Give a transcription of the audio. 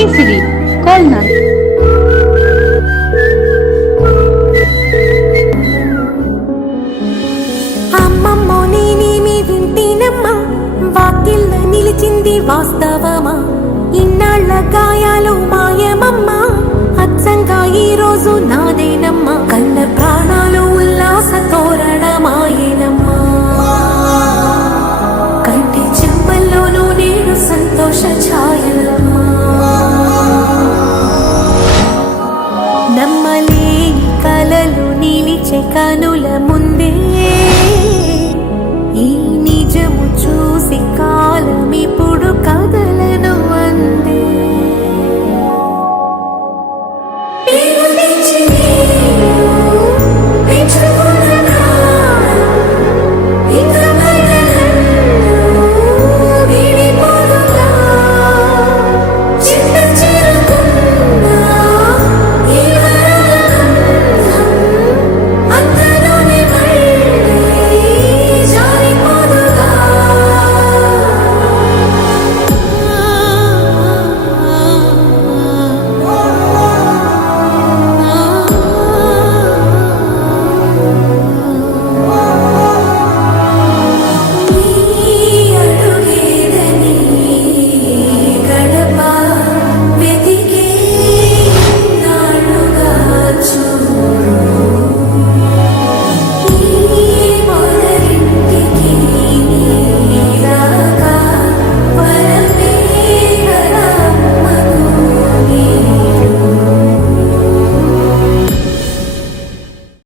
easily. Call now. అమ్మమ్మో నేనేమి వింటేనమ్మా, వాకిళ్ళ నిలిచింది వాస్తవమా? ఇన్నాళ్ళ గాయాలు మాయమమ్మా, అచ్చంగా ఈ రోజు నాదేనమ్మా. కన్న ప్రాణాలు ఉల్లాస తోరణమాయేనమ్మా, కంటి చెంపల్లోనూ నేడు సంతోష ఛాయలు.